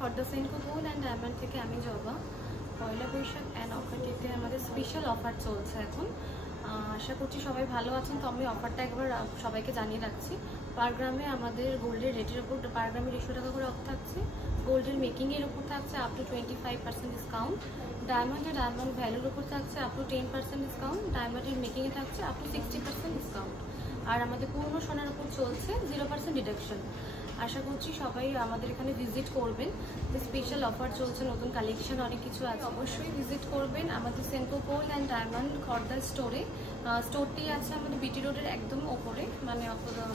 Khardah Senco gold and diamond থেকে আমি জবা। পয়লা বৈশাখ অ্যান্ড অফার ডেতে আমাদের স্পেশাল অফার চলছে এখন। আশা করছি সবাই ভালো আছেন। তো আমি অফারটা একবার সবাইকে জানিয়ে রাখছি। পার গ্রামে আমাদের গোল্ডের রেটের উপর পার গ্রামে 150 টাকা করে অফ থাকছে। গোল্ডের মেকিংয়ের উপর থাকছে আপ টু 25% ডিসকাউন্ট। ডায়মন্ডের ডায়মন্ড ভ্যালুর উপর থাকছে আপ টু 10% ডিসকাউন্ট। ডায়মন্ডের মেকিংয়ে থাকছে আপ টু 60% ডিসকাউন্ট। আর আমাদের পুরনো সোনার উপর চলছে 0% ডিডাকশন। আশা করছি সবাই আমাদের এখানে ভিজিট করবেন। যে স্পেশাল অফার চলছে, নতুন কালেকশন অনেক কিছু আছে, অবশ্যই ভিজিট করবেন আমাদের Senco gold and diamond Khardah স্টোরে। স্টোরটি আছে আমাদের বিটি রোডের একদম ওপরে, মানে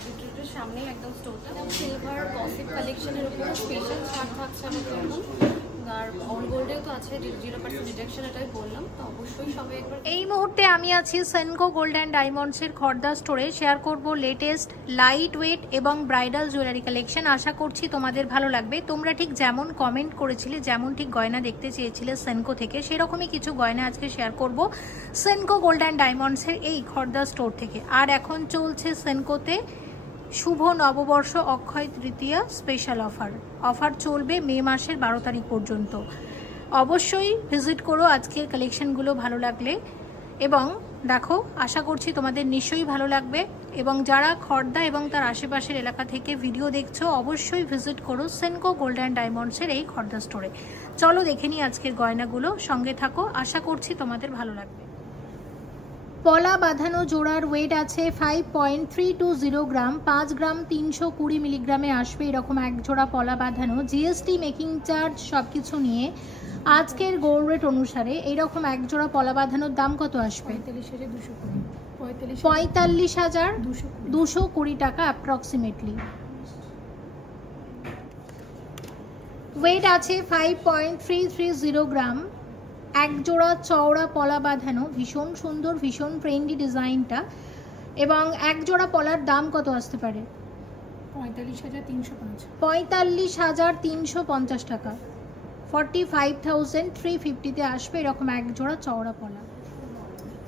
বিটি রোডের সামনেই একদম স্টোরটা। সিলভার গসিপ কালেকশনের উপরে স্পেশাল ছাড় থাকছে আমাদের এখন। আর অল গোল্ডেও তো আছে 0% ডিডাকশন, এটাই বললাম। তো অবশ্যই সবাই একবার। এই মুহূর্তে আমি আছি সেনকো গোল্ড অ্যান্ড ডায়মন্ডসের খর্দা স্টোরে। শেয়ার করব লেটেস্ট লাইট ওয়েট এবং ব্রাইডাল জুয়েলারি কালেকশন। আশা করছি তোমাদের ভালো লাগবে। তোমরা ঠিক যেমন কমেন্ট করেছিলে, যেমন ঠিক গয়না দেখতে চেয়েছিলে সেনকো থেকে, সেরকমই কিছু গয়না আজকে শেয়ার করব সেনকো গোল্ড অ্যান্ড ডায়মন্ডসের এই খর্দা স্টোর থেকে। আর এখন চলছে সেনকোতে শুভ নববর্ষ অক্ষয় তৃতীয়া স্পেশাল অফার চলবে মে মাসের 12 তারিখ পর্যন্ত। অবশ্যই ভিজিট করো আজকের কালেকশনগুলো ভালো লাগলে। এবং দেখো, আশা করছি তোমাদের নিশ্চয়ই ভালো লাগবে। এবং যারা খর্দা এবং তার আশেপাশের এলাকা থেকে ভিডিও দেখছো, অবশ্যই ভিজিট করো সেনকো গোল্ড অ্যান্ড ডায়মন্ডসের এই খর্দা স্টোরে। চলো দেখে নিই আজকের গয়নাগুলো, সঙ্গে থাকো। আশা করছি তোমাদের ভালো লাগবে। পলা বাঁধানো জোড়ার ওয়েট আছে 5.320 গ্রাম। 5 গ্রাম 320 মিলিগ্রামে আসবে এরকম এক জোড়া পলা বাঁধানো। জিএসটি, মেকিং চার্জ সবকিছু নিয়ে আজকের গোল্ড রেট অনুসারে এইরকম এক জোড়া পলা বাঁধানোর দাম কত আসবে? 45,220 টাকা অ্যাপ্রক্সিমেটলি। ওয়েট আছে 5.330 গ্রাম। এক জোড়া চওড়া পলা বাঁধানো, ভীষণ সুন্দর, ভীষণ ট্রেন্ডি ডিজাইনটা। এবং এক জোড়া পলার দাম কত আসতে পারে? 45,350 টাকা। 45,350-তে আসবে এরকম এক জোড়া চওড়া পলা।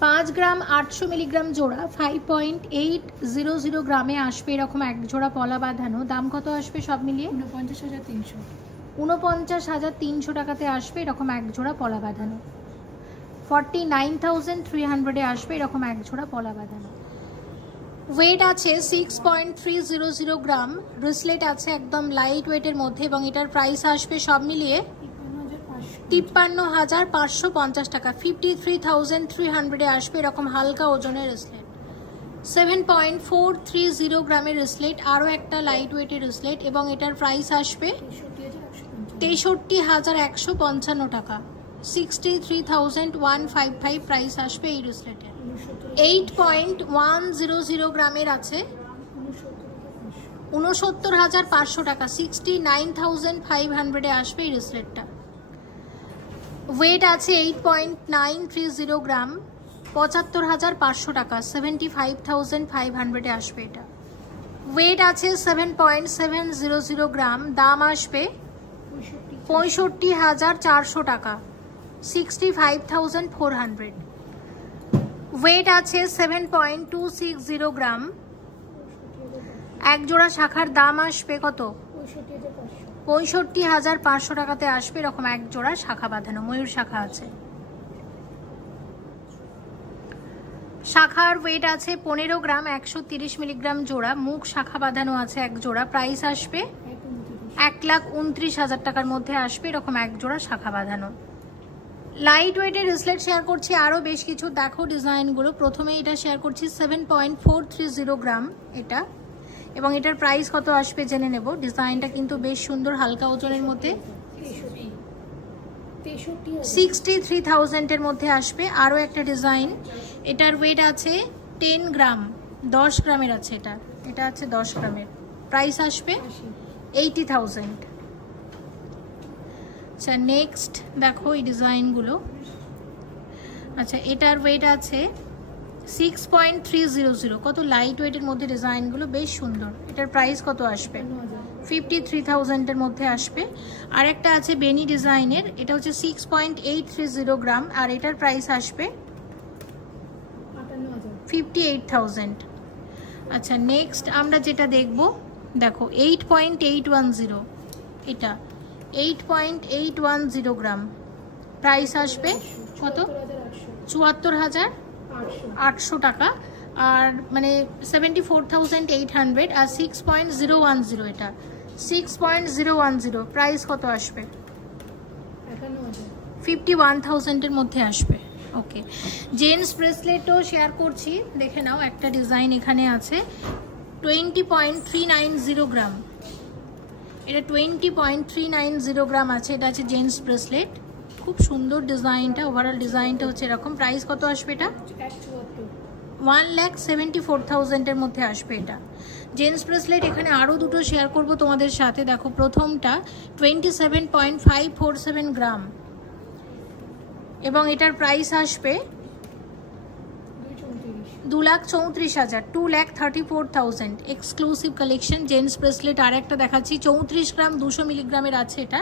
5 গ্রাম 800 মিলিগ্রাম জোড়া, 5.800 গ্রামে আসবে এরকম এক জোড়া পলা বাঁধানো। দাম কত আসবে সব মিলিয়ে? 49,300 টাকাতে আসবে এরকম এক জোড়া পলা বাঁধানো। 49,300-এ আসবে এরকম এক জোড়া পলা বাঁধানো। ওয়েট আছে 6.300 গ্রাম। ব্রেসলেট আছে একদম লাইট ওয়েটের মধ্যে এবং এটার প্রাইস আসবে সব মিলিয়ে 53,550 টাকা। 53,300-এ আসবে এরকম হালকা ওজনের ব্রেসলেট। 7.430 গ্রামের ব্রেসলেট, আরও একটা লাইট ওয়েটের ব্রেসলেট এবং এটার প্রাইস আসবে 63,155 টাকা। 63,155 প্রাইস আসবে এই ব্রেসলেটের। 8.100 গ্রামের আছে 69,500 টাকা। 69,500-এ আসবে এই ব্রেসলেটটা। ওয়েট আছে 8.930 গ্রাম, 75,500 টাকা। 75,500-এ আসবে এটা। ওয়েট আছে 7.700 গ্রাম, দাম আসবে 65,400 টাকা। 65,400। ওয়েট আছে 7.260 গ্রাম। এক জোড়া শাখার দাম আসবে কত? 65,500 টাকাতে আসবে এরকম এক জোড়া শাখা বাঁধানো, ময়ূর শাখা আছে। শাখার ওয়েট আছে 15 গ্রাম, 130 মিলিগ্রাম জোড়া। মুখ শাখা বাঁধানো আছে এক জোড়া। প্রাইস আসবে 1,29,000 টাকার মধ্যে আসবে এরকম এক জোড়া শাখা বাঁধানো। লাইট ওয়েটের ব্রেসলেট শেয়ার করছি আরও বেশ কিছু। দেখো ডিজাইনগুলো। প্রথমে এটা শেয়ার করছি 7.430 গ্রাম এটা, এবং এটার প্রাইস কত আসবে জেনে নেব। ডিজাইনটা কিন্তু বেশ সুন্দর, হালকা ওজনের মধ্যে। 63,000-এর মধ্যে আসবে। আরও একটা ডিজাইন, এটার ওয়েট আছে 10 গ্রাম, 10 গ্রামের আছে এটা। এটা আছে 10 গ্রামের। প্রাইস আসবে 80,000। আচ্ছা, নেক্সট দেখো এই ডিজাইনগুলো। আচ্ছা, এটার ওয়েট আছে 6.300। কত লাইট ওয়েটের মধ্যে ডিজাইনগুলো, বেশ সুন্দর। এটার প্রাইস কত আসবে? 53,000-এর মধ্যে আসবে। আর একটা আছে বেনি ডিজাইনের, এটা হচ্ছে 6.830 গ্রাম, আর এটার প্রাইস আসবে 58,000। আচ্ছা নেক্সট আমরা যেটা দেখব, দেখো 8.810, এটা 8.810 গ্রাম, প্রাইস আসবে কত? 74,800 টাকা, আর মানে 74,800, আর 6.010, এটা 6.010, প্রাইস কত আসবে? 51,000-এর মধ্যে আসবে। ওকে, জেন্টস ব্রেসলেটও শেয়ার করছি, দেখে নাও একটা ডিজাইন এখানে আছে 20.390 গ্রাম, এটা 20.390 গ্রাম আছে, এটা আছে জেন্টস ব্রেসলেট, খুব সুন্দর ডিজাইনটা, ওভারঅল ডিজাইনটা হচ্ছে এরকম। প্রাইস কত আসবে এটা? 1,74,000-এর মধ্যে আসবে এটা। জেন্টস ব্রেসলেট এখানে আরও দুটো শেয়ার করব তোমাদের সাথে। দেখো প্রথমটা 27.547 গ্রাম এবং এটার প্রাইস আসবে 2,34,000, 2,34,000, এক্সক্লুসিভ কালেকশন জেন্টস ব্রেসলেট। আর একটা দেখাচ্ছি 34 গ্রাম 200 মিলিগ্রামের আছে এটা,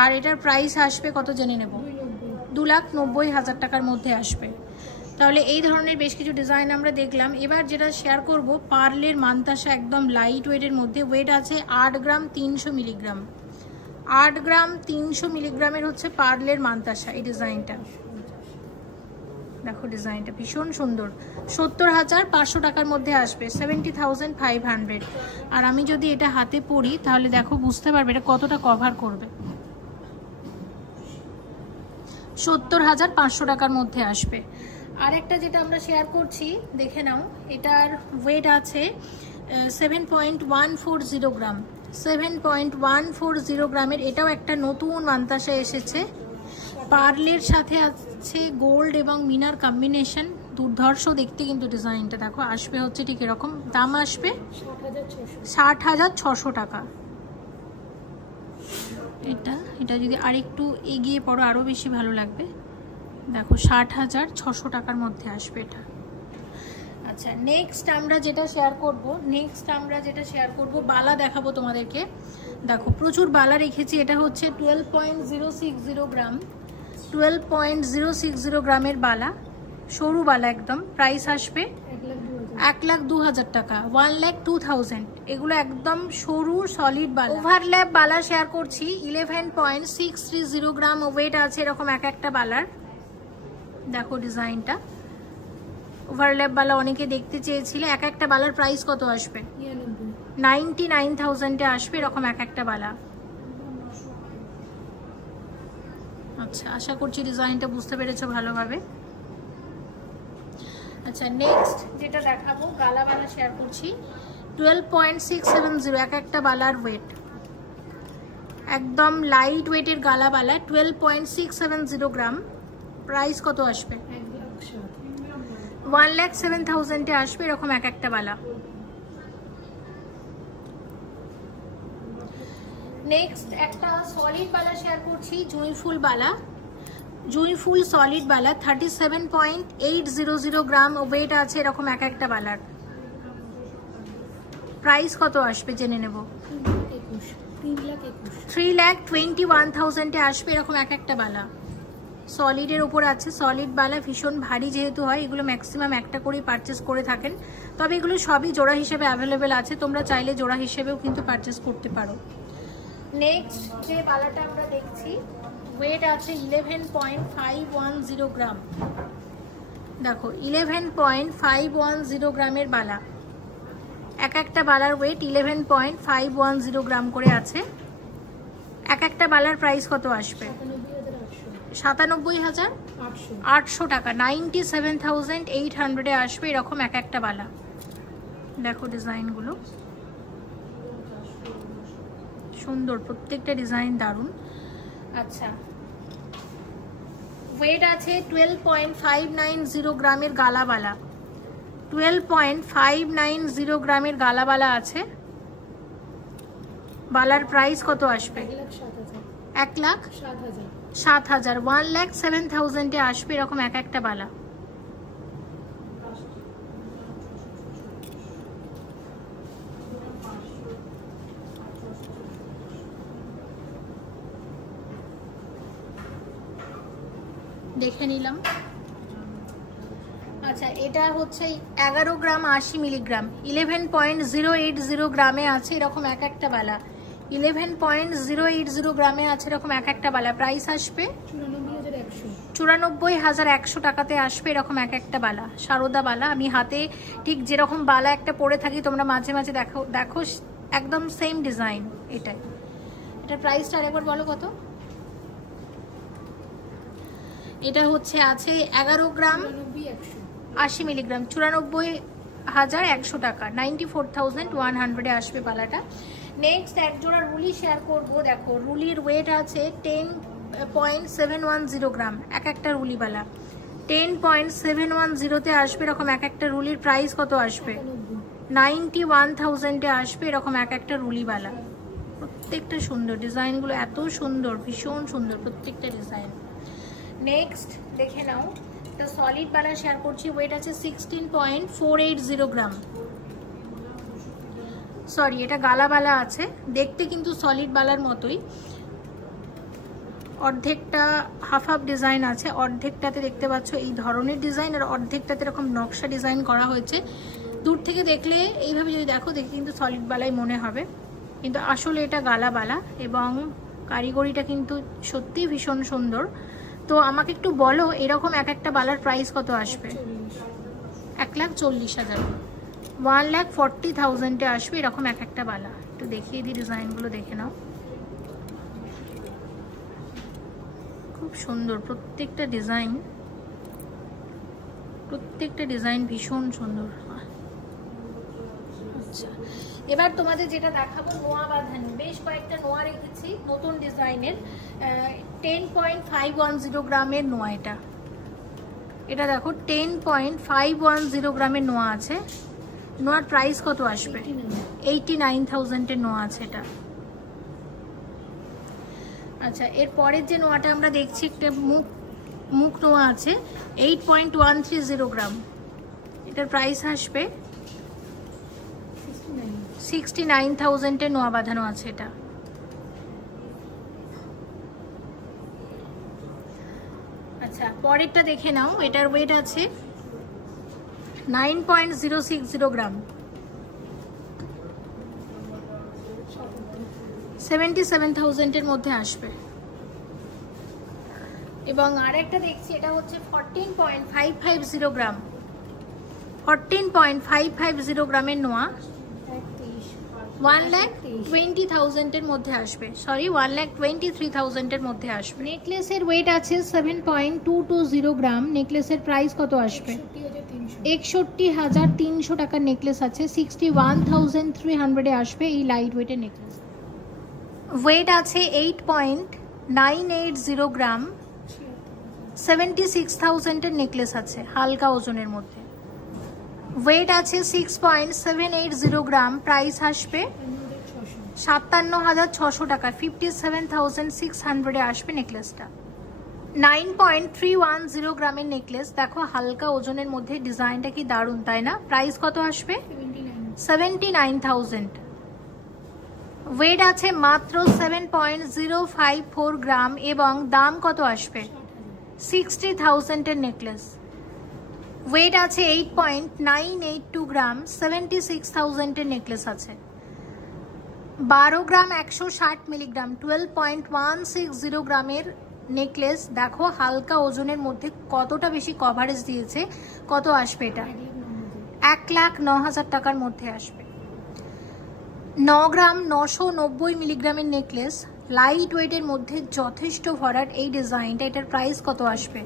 আর এটার প্রাইস আসবে কত জেনে নেব? 2,90,000 টাকার মধ্যে আসবে। তাহলে এই ধরনের বেশ কিছু ডিজাইন আমরা দেখলাম। এবার যেটা শেয়ার করব পার্লের মানতাসা, একদম লাইট ওয়েটের মধ্যে, ওয়েট আছে 8 গ্রাম 300 মিলিগ্রাম, 8 গ্রাম 300 মিলিগ্রামের হচ্ছে পার্লের মানতাসা। এই ডিজাইনটা দেখো, ডিজাইনটা ভীষণ সুন্দর, 70,500 টাকার মধ্যে আসবে, 70,500। আর আমি যদি এটা হাতে পরি তাহলে দেখো বুঝতে পারবে এটা কতটা কভার করবে, 70,500 টাকার মধ্যে আসবে। আরেকটা যেটা আমরা শেয়ার করছি দেখে নাও, এটার ওয়েট আছে 7.140 গ্রাম, 7.140 গ্রামের, এটাও একটা নতুন মানতাসা এসেছে, পার্লের সাথে আছে গোল্ড এবং মিনার কম্বিনেশন, দুর্ধর্ষ দেখতে কিন্তু ডিজাইনটা দেখো। আসবে হচ্ছে ঠিক এরকম, দাম আসবে 60,600 টাকা। এটা যদি আরেকটু এগিয়ে পড়ো আরও বেশি ভালো লাগবে, দেখো 60,600 টাকার মধ্যে আসবে এটা। আচ্ছা নেক্সট আমরা যেটা শেয়ার করব, বালা দেখাবো তোমাদেরকে। দেখো প্রচুর বালা রেখেছি, এটা হচ্ছে 12.060 গ্রাম, 12.060 গ্রামের বালা, সরু বালা একদম, প্রাইস আসবে 1,02,000 টাকা, 1,02,000। এগুলো একদম সরু সলিড বালা। ওভারল্যাপ বালা শেয়ার করছি 11.630 গ্রাম, ওয়েট আছে এরকম এক একটা বালার। দেখো ডিজাইনটা, ওভারল্যাপ বালা অনেকে দেখতে চেয়েছিলে। এক একটা বালার প্রাইস কত আসবে? 99,000-এ আসবে এরকম এক একটা বালা। আচ্ছা আশা করছি ডিজাইনটা বুঝতে পেরেছো ভালোভাবে। আচ্ছা নেক্সট যেটা দেখাবো গালা বালা শেয়ার করছি 12.670, এক একটা বালার ওয়েট, একদম লাইট ওয়েটের গালা বালা, 12.670 গ্রাম, প্রাইস কত আসবে? 1,07,000-এ আসবে এরকম এক একটা বালা। নেক্সট একটা সলিড বালা শেয়ার করছি, জুঁইফুল বালা, জুঁইফুল সলিড বালা, 37.800 গ্রাম, ওয়েট আছে এরকম এক একটা বালার। প্রাইস কত আসবে জেনে নেব? 3,21,000-এ আসবে এরকম এক একটা বালা। সলিডের উপর আছে, সলিড বালা ভীষণ ভারী যেহেতু হয়, এগুলো ম্যাক্সিমাম একটা করেই পারচেস করে থাকেন, তবে এগুলো সবই জোড়া হিসেবে অ্যাভেলেবেল আছে, তোমরা চাইলে জোড়া হিসেবেও কিন্তু পারচেস করতে পারো। নেক্সট যে বালাটা আমরা দেখছি ওয়েট আছে 11.510 গ্রাম, দেখো 11.510 গ্রামের বালা, এক একটা বালার ওয়েট 11.510 গ্রাম করে আছে। এক একটা বালার প্রাইস কত আসবে? 97,800 টাকা, 97,800-এ আসবে এরকম এক একটা বালা। দেখো ডিজাইনগুলো সুন্দর, প্রত্যেকটা ডিজাইন দারুণ। আচ্ছা ওয়েট আছে 12.590 গ্রামের গালাবালা, 12.590 গ্রামের গালাবালা আছে। বালার প্রাইস কত আসবে? 1,07,000, 1,07,000-এ আসবে এরকম এক একটা বালা। দেখে নিলাম। আচ্ছা, এটা হচ্ছে 11 গ্রাম 80 মিলিগ্রাম, 11.080 গ্রামে আছে এরকম এক একটা বালা। 11.080 গ্রামে আছে এরকম এক একটা বালা। প্রাইস আসবে 94,100 টাকাতে আসবে এরকম এক একটা বালা, সারদা বালা। আমি হাতে ঠিক যেরকম বালা একটা পরে থাকি, তোমরা মাঝে মাঝে দেখো দেখো একদম সেম ডিজাইন এটাই। এটার প্রাইসটা আরেকবার বলো কত? এটা হচ্ছে আছে 11 গ্রাম 80 মিলিগ্রাম, 94,100 টাকা, 94,100 আসবে বালাটা। নেক্সট এক জোড়া রুলি শেয়ার করব। দেখো রুলির ওয়েট আছে 10.710 গ্রাম এক একটা রুলি বালা। 10.710 আসবে এরকম এক একটা রুলির। প্রাইস কত আসবে? 91,000 আসবে এরকম এক একটা রুলি বালা। প্রত্যেকটা সুন্দর, ডিজাইনগুলো এত সুন্দর, ভীষণ সুন্দর প্রত্যেকটা ডিজাইন। নেক্সট দেখে নাও, এটা সলিড বালা শেয়ার করছি। ওয়েট আছে 16.480 গ্রাম। সরি, এটা গালা বালা আছে, দেখতে কিন্তু সলিড বালার মতোই। অর্ধেকটা হাফ হাফ ডিজাইন আছে, অর্ধেকটাতে দেখতে পাচ্ছ এই ধরনের ডিজাইন, আর অর্ধেকটাতে এরকম নকশা ডিজাইন করা হয়েছে। দূর থেকে দেখলে এইভাবে যদি দেখো, দেখে কিন্তু সলিড বালাই মনে হবে, কিন্তু আসলে এটা গালা বালা এবং কারিগরিটা কিন্তু সত্যি ভীষণ সুন্দর। তো আমাকে একটু বলো এরকম এক একটা বালার প্রাইস কত আসবে? 1,40,000, 1,40,000 আসবে এরকম এক একটা বালা। একটু দেখিয়ে দিই ডিজাইনগুলো, দেখে নাও, খুব সুন্দর প্রত্যেকটা ডিজাইন, প্রত্যেকটা ডিজাইন ভীষণ সুন্দর। আচ্ছা, এবার তোমাদের যেটা দেখাবো নোয়া বাঁধানো, বেশ কয়েকটা নোয়া রেখেছি নতুন ডিজাইনের। 10.510 গ্রামের নোয়া এটা। এটা দেখো 10.510 গ্রামের নোয়া আছে। নোয়ার প্রাইস কত আসবে? 89,000 নোয়া আছে এটা। আচ্ছা, এর পরের যে নোয়াটা আমরা দেখছি একটা মুখ নোয়া আছে, 8.130 গ্রাম। এটার প্রাইস আসবে 69,000 নোয়া বাঁধানো আছে এটা। আচ্ছা, পরেরটা দেখে নাও। এটার ওয়েট আছে 9.060 গ্রাম, 77,000 মধ্যে আসবে। এবং আরেকটা দেখছি, এটা হচ্ছে 14.550 গ্রাম, 14.550 গ্রামের নোয়া, 1,20,000 মধ্যে আসবে। সরি, 1,23,000 মধ্যে আসবে। নেকলেসের ওয়েট আছে 7.220 গ্রাম। নেকলেসের প্রাইস কত আসবে? 61,300 টাকার নেকলেস আছে, 61,300 আসবে এই লাইট ওয়েটের নেকলেস। ওয়েট আছে 8.980 গ্রাম, 76,000 নেকলেস আছে হালকা ওজনের মধ্যে। ওয়েট আছে 6.780 গ্রাম। প্রাইস আসবে 57,600 টাকা, 57,600 আসবে নেকলেসটা। 9.310 গ্রামের নেকলেস, দেখো হালকা ওজনের মধ্যে, ডিজাইনটা কি দারুণ তাই না? প্রাইস কত আসবে? 79,000। ওয়েট আছে মাত্র 7.054 গ্রাম এবং দাম কত আসবে? 60,000 নেকলেস। ওয়েট আছে 8.982 গ্রাম, 76,000 নেকলেস আছে। 12 গ্রাম 160 মিলিগ্রাম, 12.160 গ্রামের নেকলেস। দেখো হালকা ওজনের মধ্যে কতটা বেশি কভারেজ দিয়েছে। কত আসবে এটা? 1,09,000 টাকার মধ্যে আসবে। 9 গ্রাম 990 মিলিগ্রামের নেকলেস, লাইট ওয়েটের মধ্যে যথেষ্ট ভরাট এই ডিজাইনটা। এটার প্রাইস কত আসবে?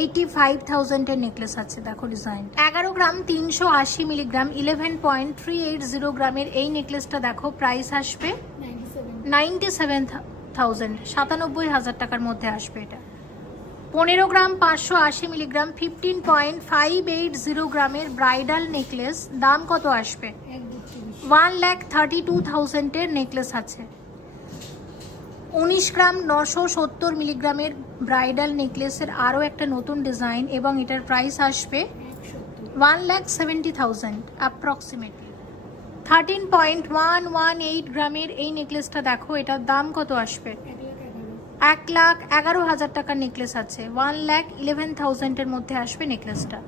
85,000 নেকলেস আছে, দেখো ডিজাইন। 11 গ্রাম 380 মিলিগ্রাম, 11.380 গ্রামের এই নেকলেসটা দেখো, প্রাইস আসবে 97,000, 97,000 টাকার মধ্যে আসবে এটা। 15 গ্রাম 580 মিলিগ্রাম, 15.580 গ্রামের ব্রাইডাল নেকলেস, দাম কত আসবে? 1,32,000 নেকলেস আছে। 19 গ্রাম 970 মিলিগ্রামের ব্রাইডাল নেকলেসের আরও একটা নতুন ডিজাইন এবং এটার প্রাইস আসবে 1,70,000 অ্যাপ্রক্সিমেটলি। 13.118 গ্রামের এই নেকলেসটা দেখো, এটার দাম কত আসবে? 1,11,000 টাকার নেকলেস আছে, 1,11,000 মধ্যে আসবে নেকলেসটা।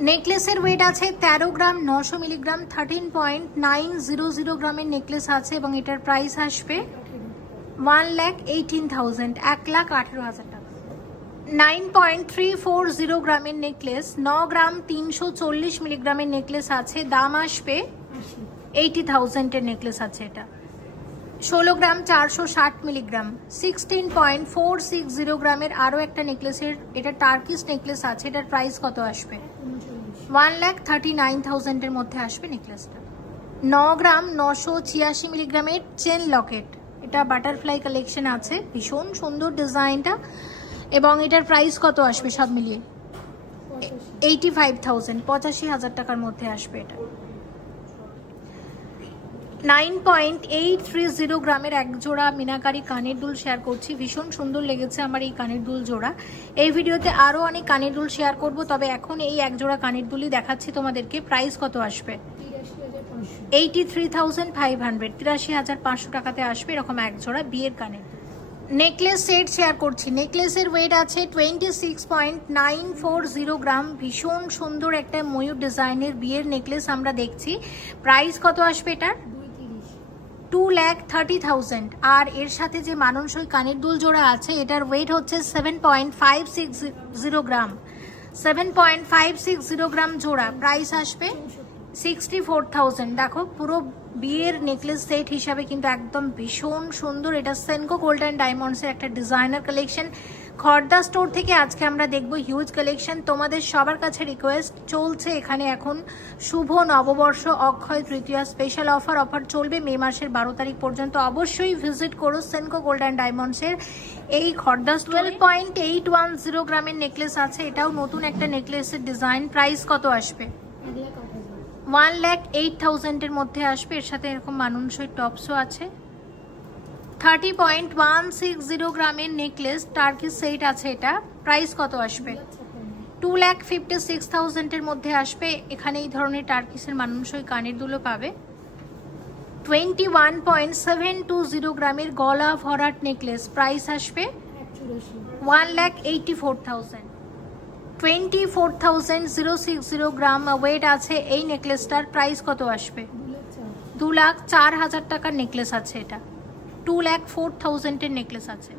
নেকলেসের ওয়েট আছে 13 গ্রাম 900 মিলিগ্রাম, 13.900 গ্রামের নেকলেস আছে এবং এটার প্রাইস আসবে 1,18,000, 1,18,000 টাকা। 9.340 গ্রামের নেকলেস, 9 গ্রাম 340 মিলিগ্রামের নেকলেস আছে, দাম আসবে 80,000 এর নেকলেস আছে এটা। 16 গ্রাম 460 মিলিগ্রাম, 16.460 গ্রামের আরও একটা নেকলেসের, এটা টার্কিশ নেকলেস আছে, এটার প্রাইস কত আসবে? 1,39,000 এর মধ্যে আসবে নেকলেসটা। 9 গ্রাম 986 মিলিগ্রামের চেন লকেট, এটা বাটারফ্লাই কালেকশন আছে, ভীষণ সুন্দর ডিজাইনটা এবং এটার প্রাইস কত আসবে সব মিলিয়ে? 85,000, 85,000 টাকার মধ্যে আসবে এটা। 9.830 গ্রামের এক জোড়া মিনাকারি কানের দুল শেয়ার করছি, ভীষণ সুন্দর লেগেছে আমার এই কানের দুল জোড়া। এই ভিডিওতে আরও অনেক কানের দুল শেয়ার করব, তবে এখন এই এক জোড়া কানের দুলই দেখাচ্ছি তোমাদেরকে। প্রাইস কত আসবে? 83,500, 83,500 টাকাতে আসবে এরকম এক জোড়া বিয়ের কানের। নেকলেস সেট শেয়ার করছি, নেকলেসের ওয়েট আছে 26.940 গ্রাম, ভীষণ সুন্দর একটা ময়ূর ডিজাইনের বিয়ের নেকলেস আমরা দেখছি। প্রাইস কত আসবে এটার? 2,30,000। আর এর সাথে যে মাননসই কানের দুল জোড়া আছে এটার ওয়েট হচ্ছে 7.560 গ্রাম, 7.560 গ্রাম জোড়া, প্রাইস আসবে 64,000। দেখো পুরো বিয়ের নেকলেস সেট হিসাবে কিন্তু একদম ভীষণ সুন্দর। এটা সেনকো গোল্ড অ্যান্ড ডায়মন্ডসের একটা ডিজাইনার কালেকশন। খর্দা স্টোর থেকে আজকে আমরা দেখবো হিউজ কালেকশন। তোমাদের সবার কাছে রিকোয়েস্ট, চলছে এখানে এখন শুভ নববর্ষ অক্ষয় তৃতীয়া স্পেশাল অফার চলবে মে মাসের 12 তারিখ পর্যন্ত। অবশ্যই ভিজিট করো সেনকো গোল্ড অ্যান্ড ডায়মন্ডসের এই খর্দা। 12.810 গ্রামের নেকলেস আছে, এটাও নতুন একটা নেকলেসের ডিজাইন। প্রাইস কত আসবে? 1,08,000 এর মধ্যে আসবে। এর সাথে এরকম মাননসই টপসও আছে। 30.160 গ্রামের নেকলেস টার্কিশ সেট আছে, এটা প্রাইস কত আসবে? 2,56,000 এর মধ্যে আসবে। এখানে এই ধরনের টার্কিশের মাননসই কানের দুলও পাবে। 21.720 গ্রামের গলা ভরাট নেকলেস, প্রাইস আসবে 1,84,000, 24,060 গ্রাম ওয়েট আছে এই নেকলেসটার। প্রাইস কত আসবে? 2,04,000 টাকার নেকলেস আছে এটা। 2,04,000 এর নেকলেস আছে।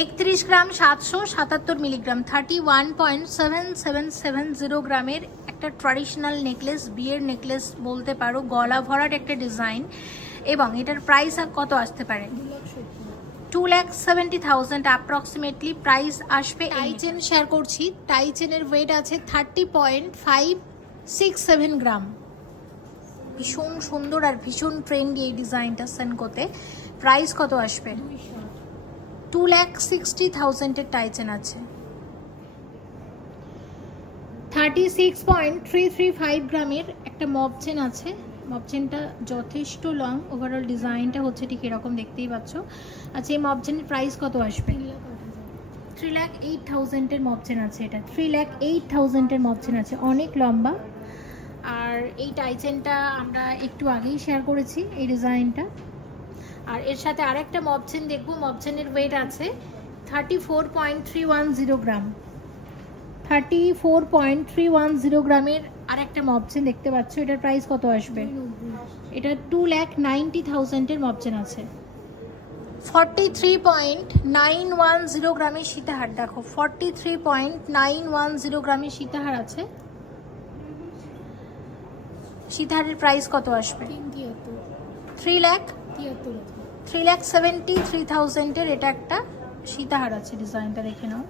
31 গ্রাম 777 মিলিগ্রাম, 31.7770 গ্রামের একটা ট্র্যাডিশনাল নেকলেস, বিয়ের নেকলেস বলতে পারো, গলা ভরাট একটা ডিজাইন এবং এটার প্রাইস আর কত আসতে পারে? 2,70,000 অ্যাপ্রক্সিমেটলি প্রাইস আসবে। টাই চেন শেয়ার করছি, টাই চেনের ওয়েট আছে 30.567 গ্রাম, ভীষণ সুন্দর আর ভীষণ ট্রেন্ডি এই ডিজাইনটা সেনকোতে। প্রাইস কত আসবে? 2,60,000 এর টাই চেন আছে। 36.335 গ্রামের একটা মব চেন আছে, মব চেনটা যথেষ্ট লং, ওভারঅল ডিজাইনটা হচ্ছে ঠিক এরকম, দেখতেই পাচ্ছ। আচ্ছা, এই মব চেনের প্রাইস কত আসবে? 3,08,000 এর মব চেন আছে এটা। 3,08,000 এর মব চেন আছে, অনেক লম্বা। আর এই টাই চেনটা আমরা একটু আগেই শেয়ার করেছি এই ডিজাইনটা। আর এর সাথে আরেকটা মব চেন দেখবো, মব চেনের ওয়েট আছে 34.310 গ্রাম, 34.310 গ্রামের আরেকটা মব চেন দেখতে পাচ্ছ। এটার প্রাইস কত আসবে? এটা 2,90,000 এর মব চেন আছে। 43.910 গ্রামের সীতাহার, দেখো 43.910 গ্রামের সীতাহার আছে। সীতাহারের প্রাইস কত আসবে? 3,73,000 এর এটা একটা সীতাহার আছে, ডিজাইনটা দেখে নাও।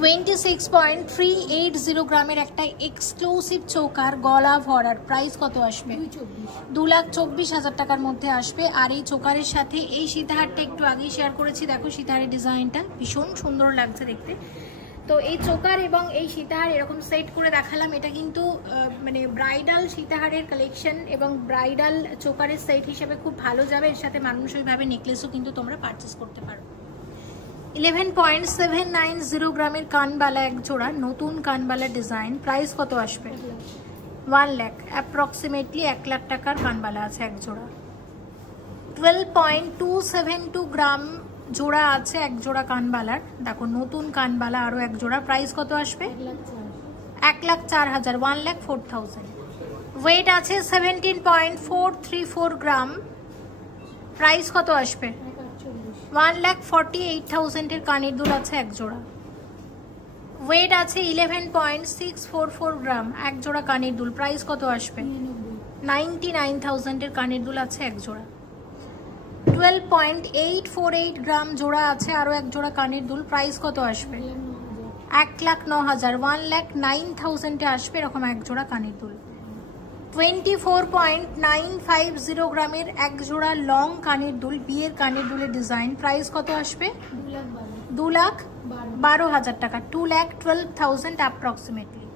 26.380 গ্রামের একটা এক্সক্লুসিভ চোকার গলা ভরার, প্রাইস কত আসবে? 2,24,000 টাকার মধ্যে আসবে। আর এই চোকারের সাথে এই সীতাহারটা একটু আগেই শেয়ার করেছি, দেখো সীতাহারের ডিজাইনটা ভীষণ সুন্দর লাগছে দেখতে। তো এই চোকার এবং এই সীতাহার এরকম সেট করে দেখালাম, এটা কিন্তু মানে ব্রাইডাল সীতাহারের কালেকশন এবং ব্রাইডাল চোকারের সেট হিসেবে খুব ভালো যাবে। এর সাথে মানসইভাবে নেকলেসও কিন্তু তোমরা পারচেস করতে পারো। 11.790 গ্রামের কানবালা এক জোড়া, নতুন কানবালা ডিজাইন, প্রাইস কত আসবে? 1 লাখ, অ্যাপ্রক্সিমেটলি 1 লাখ টাকার কানবালা আছে এক জোড়া। 12.272 গ্রাম জোড়া আছে এক জোড়া কানবালার, দেখো নতুন কানবালা আরো এক জোড়া। প্রাইস কত আসবে? 1,04,000, 1,04,000। ওয়েট আছে 17.434 গ্রাম। প্রাইস কত আসবে? 1,48,000 এর কানের দুল আছে এক জোড়া। ওয়েট আছে 11.644 গ্রাম, এক জোড়া কানের দুল। প্রাইস কত আসবে? 99,000 এর কানের দুল আছে এক জোড়া। 12.848 গ্রাম জোড়া আছে আরো এক জোড়া কানের দুল। প্রাইস কত আসবে? 1,09,000, 1,09,000 এ আসবে এরকম এক জোড়া কানের দুল। 24.950 গ্রামের এক জোড়া লং কানের দুল, বিয়ের কানের দুলের ডিজাইন। প্রাইস কত আসবে? 2,12,000 টাকা, 2,12,000 অ্যাপ্রক্সিমেটলি।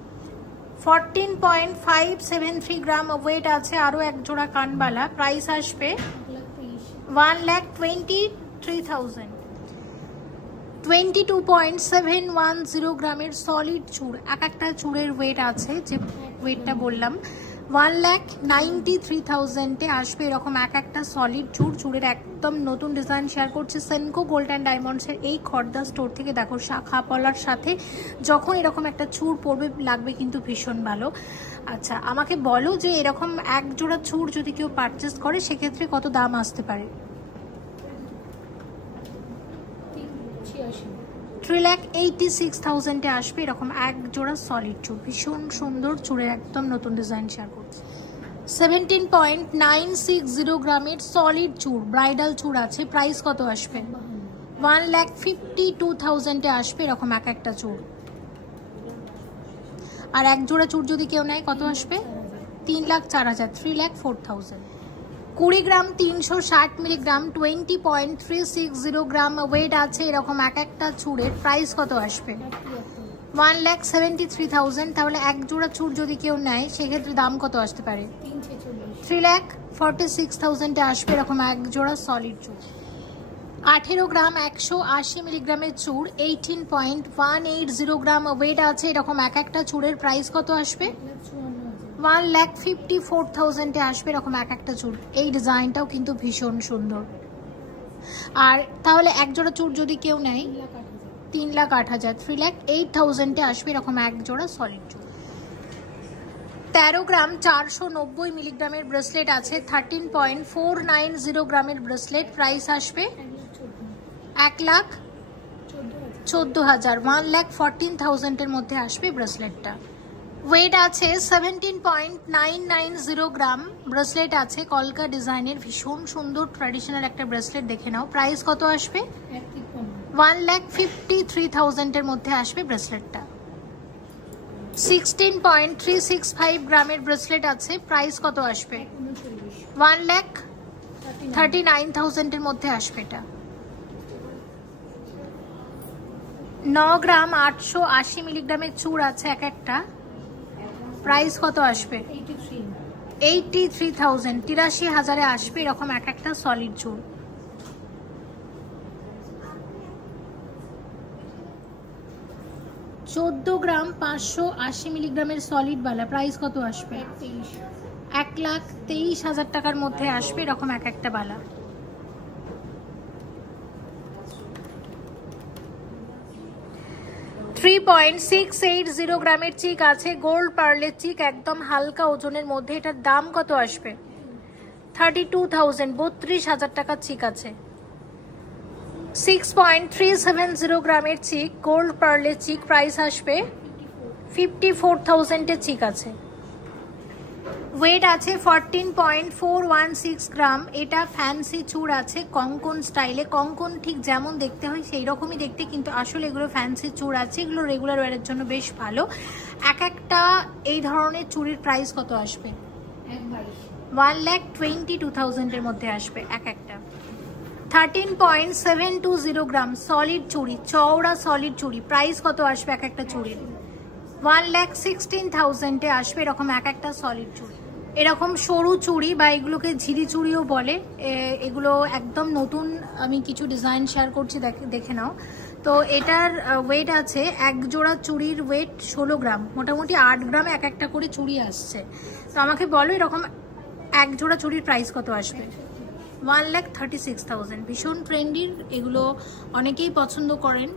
14.573 গ্রাম ওয়েট আছে আরো এক জোড়া কানবালা। প্রাইস আসবে 1,23,000। 22.710 গ্রামের সলিড চুড়, এক একটা চুড়ের ওয়েট আছে যে ওয়েটটা বললাম। 1,93,000 এ আসবে এরকম এক একটা সলিড চুড়। চুড়ের একদম নতুন ডিজাইন শেয়ার করছে সেনকো গোল্ড অ্যান্ড ডায়মন্ডসের এই খর্দা স্টোর থেকে। দেখো শাখা পলার সাথে যখন এরকম একটা চুড় পরবে লাগবে কিন্তু ভীষণ ভালো। আচ্ছা আমাকে বলো যে এরকম এক জোড়া চুড় যদি কেউ পারচেস করে সেক্ষেত্রে কত দাম আসতে পারে? 3,86,000 এ আসবে এরকম এক জোড়া সলিড চুড়। ভীষণ সুন্দর চুড়ের একদম নতুন ডিজাইন শেয়ার করছি। 17.960 গ্রামের সলিড চুড়, ব্রাইডাল চুড় আছে। প্রাইস কত আসবে? 1,52,000 এ আসবে এরকম এক একটা চুড়। আর এক জোড়া চুড় যদি কেউ নেয় কত আসবে? 3,04,000, 3,04,000। 20 গ্রাম 360 মিলিগ্রাম, 20.360 গ্রাম ওয়েট আছে এরকম এক একটা চুড়ের। প্রাইস কত আসবে? 1,73,000। তাহলে এক জোড়া চুড় যদি কেউ নেয় সেক্ষেত্রে দাম কত আসতে পারে? 3,46,000 এ আসবে এরকম এক জোড়া সলিড চুড়। 18 গ্রাম 180 মিলিগ্রামের চুড়, 18.180 গ্রাম ওয়েট আছে এরকম এক একটা চুড়ের। প্রাইস কত আসবে? 1,54,000 এ আসবে এরকম এক একটা চুড়। এই ডিজাইনটাও কিন্তু ভীষণ সুন্দর। আর তাহলে এক জোড়া চুড় যদি কেউ নেয় 3,08,000, 3,08,000 এ আসবে এরকম এক জোড়া সলিড চুড়। 13 গ্রাম 490 মিলিগ্রামের ব্রেসলেট আছে, 13.490 গ্রামের ব্রেসলেট। প্রাইস আসবে 1,14,000, 1,14,000 এর মধ্যে আসবে ব্রেসলেটটা। ওয়েট আছে 17.990 গ্রাম। ব্রেসলেট আছে কলকা ডিজাইনের, ভীষণ সুন্দর ট্র্যাডিশনাল একটা ব্রেসলেট। দেখে নাও প্রাইস কত আসবে? 1,53,000 এর মধ্যে আসবে ব্রেসলেটটা। 16.365 গ্রামের ব্রেসলেট আছে। প্রাইস কত আসবে? 1,39,000 এর মধ্যে আসবে এটা। 9 গ্রাম 880 মিলিগ্রামের চুড় আছে এক একটা। প্রাইস কত আসবে? 83,000, 83,000 এ আসবে এরকম এক একটা সলিড চুড়। 14 গ্রাম 580 মিলিগ্রামের সলিড বালা। প্রাইস কত আসবে? 1,23,000 টাকার মধ্যে আসবে এরকম এক একটা বালা। 3.680 গ্রামের চিক আছে, গোল্ড পার্লের চিক, একদম হালকা ওজনের মধ্যে। এটার দাম কত আসবে? 32,000, 32,000 টাকার চিক আছে। 6.370 গ্রামের চিক, গোল্ড পার্লের চিক। প্রাইস আসবে 54,000 এর চিক আছে। ওয়েট আছে 14.416 গ্রাম। এটা ফ্যান্সি চুড় আছে কঙ্কন স্টাইলে। কঙ্কন ঠিক যেমন দেখতে হয় সেই রকমই দেখতে, কিন্তু আসলে এগুলো ফ্যান্সি চুড় আছে। এগুলো রেগুলার ওয়ারের জন্য বেশ ভালো। এক একটা এই ধরনের চুড়ির প্রাইস কত আসবে? 1,22,000 এর মধ্যে আসবে এক একটা। 13.720 গ্রাম সলিড চুড়ি, চওড়া সলিড চুড়ি। প্রাইস কত আসবে এক একটা চুড়ির? 1,16,000 এ আসবে এরকম এক একটা সলিড চুড়ি। এরকম সরু চুড়ি বা এগুলোকে ঝিরি চুড়িও বলে, এগুলো একদম নতুন আমি কিছু ডিজাইন শেয়ার করছি, দেখে নাও। তো এটার ওয়েট আছে, এক জোড়া চুড়ির ওয়েট 16 গ্রাম, মোটামুটি 8 গ্রামে এক একটা করে চুড়ি আসছে। তো আমাকে বলো এরকম এক জোড়া চুড়ির প্রাইস কত আসবে? 1,36,000, ভীষণ ট্রেন্ডির, এগুলো অনেকেই পছন্দ করেন।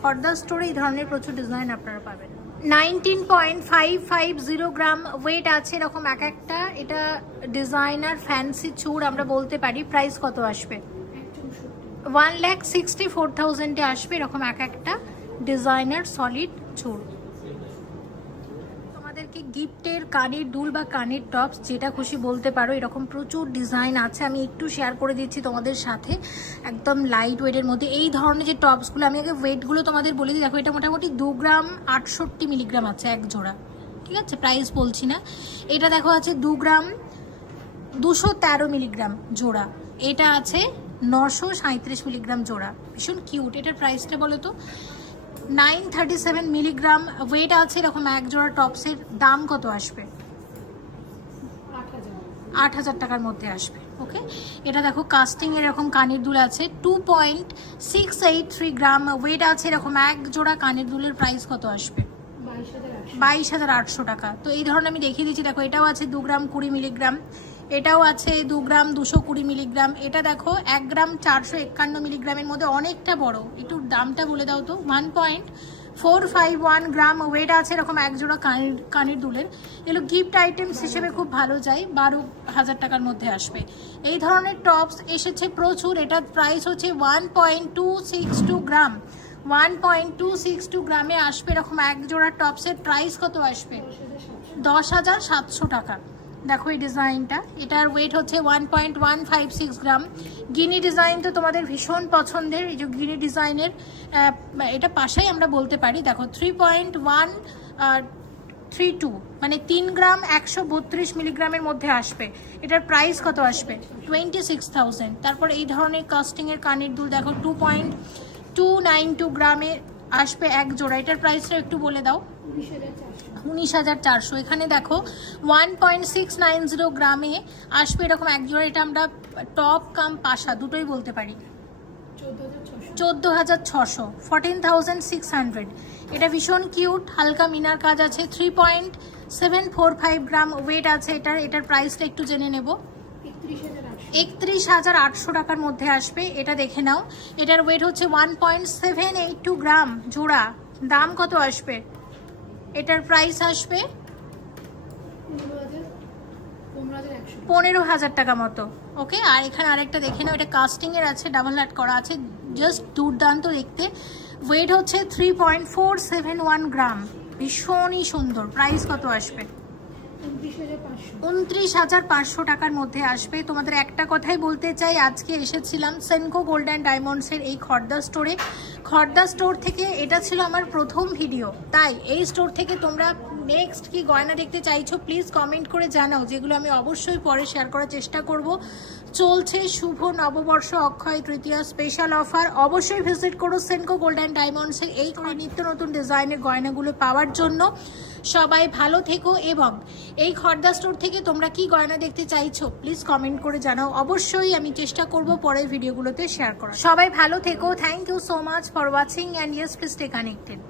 খর্দা স্টোরে এই ধরনের প্রচুর ডিজাইন আপনারা পাবেন। 19.550 গ্রাম ওয়েট আছে এরকম এক একটা, এটা ডিজাইনার ফ্যান্সি চুড় আমরা বলতে পারি। প্রাইস কত আসবে? 1,64,000 আসবে এরকম এক একটা ডিজাইনার সলিড চুড়। তোমাদেরকে গিফটের কানের দুল বা কানের টপস যেটা খুশি বলতে পারো, এরকম প্রচুর ডিজাইন আছে। আমি একটু শেয়ার করে দিচ্ছি তোমাদের সাথে, একদম লাইট ওয়েটের মধ্যে এই ধরনের যে টপসগুলো। আমি আগে ওয়েটগুলো তোমাদের বলে দিই। দেখো এটা মোটামুটি 2 গ্রাম 68 মিলিগ্রাম আছে এক জোড়া, ঠিক আছে? প্রাইস বলছি না। এটা দেখো আছে 2 গ্রাম 213 মিলিগ্রাম জোড়া, এটা আছে 937 মিলিগ্রাম জোড়া, ভীষণ কিউট। এটার প্রাইসটা বলো তো? 937 মিলিগ্রাম ওয়েট আছে এরকম এক জোড়া টপসের দাম কত আসবে? 8,000 টাকার মধ্যে আসবে। ওকে, এটা দেখো কাস্টিং এরকম কানের দুল আছে 2.683 গ্রাম ওয়েট আছে এরকম এক জোড়া কানের দুলের প্রাইস কত আসবে? 22,800 টাকা। তো এই ধরনের আমি দেখিয়ে দিচ্ছি। দেখো এটাও আছে 2 গ্রাম 20 মিলিগ্রাম, এটাও আছে 2 গ্রাম 220 মিলিগ্রাম, এটা দেখো 1 গ্রাম 451 মিলিগ্রামের মধ্যে অনেকটা বড়। একটু দামটা বলে দাও তো। 1.451 গ্রাম ওয়েট আছে এরকম এক জোড়া কানের দুলের। এগুলো গিফট আইটেমস হিসেবে খুব ভালো যায়, 12,000 টাকার মধ্যে আসবে। এই ধরনের টপস এসেছে প্রচুর। এটার প্রাইস হচ্ছে 1.262 গ্রাম, 1.262 গ্রামে আসবে এরকম এক জোড়া টপসের প্রাইস কত আসবে? 10,700 টাকা। দেখো এই ডিজাইনটা, এটার ওয়েট হচ্ছে 1.156 গ্রাম। গিনি ডিজাইন তো তোমাদের ভীষণ পছন্দের। এই যে গিনি ডিজাইনের এটা পাশেই আমরা বলতে পারি। দেখো 3.132 মানে 3 গ্রাম 132 মিলিগ্রামের মধ্যে আসবে। এটার প্রাইস কত আসবে? 26,000। তারপর এই ধরনের কাস্টিংয়ের কানের দুল দেখো 2.292 গ্রামে আসবে এক জোড়া। এটার প্রাইসটা একটু বলে দাও। 19,400। এখানে দেখো 1.690 গ্রামে আসবে এরকম এক জোড়া। এটা আমরা টপ কাম পাশা দুটোই বলতে পারি। 14,600, 14,600। এটা ভীষণ কিউট, হালকা মিনার কাজ আছে। 3.745 গ্রাম ওয়েট আছে এটার। এটার প্রাইসটা একটু জেনে নেব। 31,800 টাকার মধ্যে আসবে। এটা দেখে নাও। এটার ওয়েট হচ্ছে 1.782 গ্রাম জোড়া। দাম কত আসবে? এটার প্রাইস আসবে 15,000 টাকা মতো। ওকে, আর এখানে আরেকটা দেখে নাও। এটা কাস্টিং এর আছে, ডাবল হাট করা আছে, জাস্ট দুর্দান্ত দেখতে। ওয়েট হচ্ছে 3.471 গ্রাম, ভীষণই সুন্দর। প্রাইস কত আসবে? 29,500 টাকার মধ্যে আসবে। তোমাদের একটা কথাই বলতে চাই, আজকে এসেছিলাম সেনকো গোল্ড অ্যান্ড ডায়মন্ডসের এই খর্দা স্টোরে। খর্দা স্টোর থেকে এটা ছিল আমার প্রথম ভিডিও, তাই এই স্টোর থেকে তোমরা নেক্সট কি গয়না দেখতে চাইছো প্লিজ কমেন্ট করে জানাও, যেগুলো আমি অবশ্যই পরে শেয়ার করার চেষ্টা করব। চলছে শুভ নববর্ষ, অক্ষয় তৃতীয়া স্পেশাল অফার। অবশ্যই ভিজিট করো সেনকো গোল্ড অ্যান্ড ডায়মন্ডসে এই নিত্য নতুন ডিজাইনের গয়নাগুলো পাওয়ার জন্য। সবাই ভালো থেকো, এবং এই খর্দা স্টোর থেকে তোমরা কি গয়না দেখতে চাইছো প্লিজ কমেন্ট করে জানাও। অবশ্যই আমি চেষ্টা করব পরের ভিডিওগুলোতে শেয়ার করার। সবাই ভালো থেকো। Thank you so much for watching, and yes please stay connected.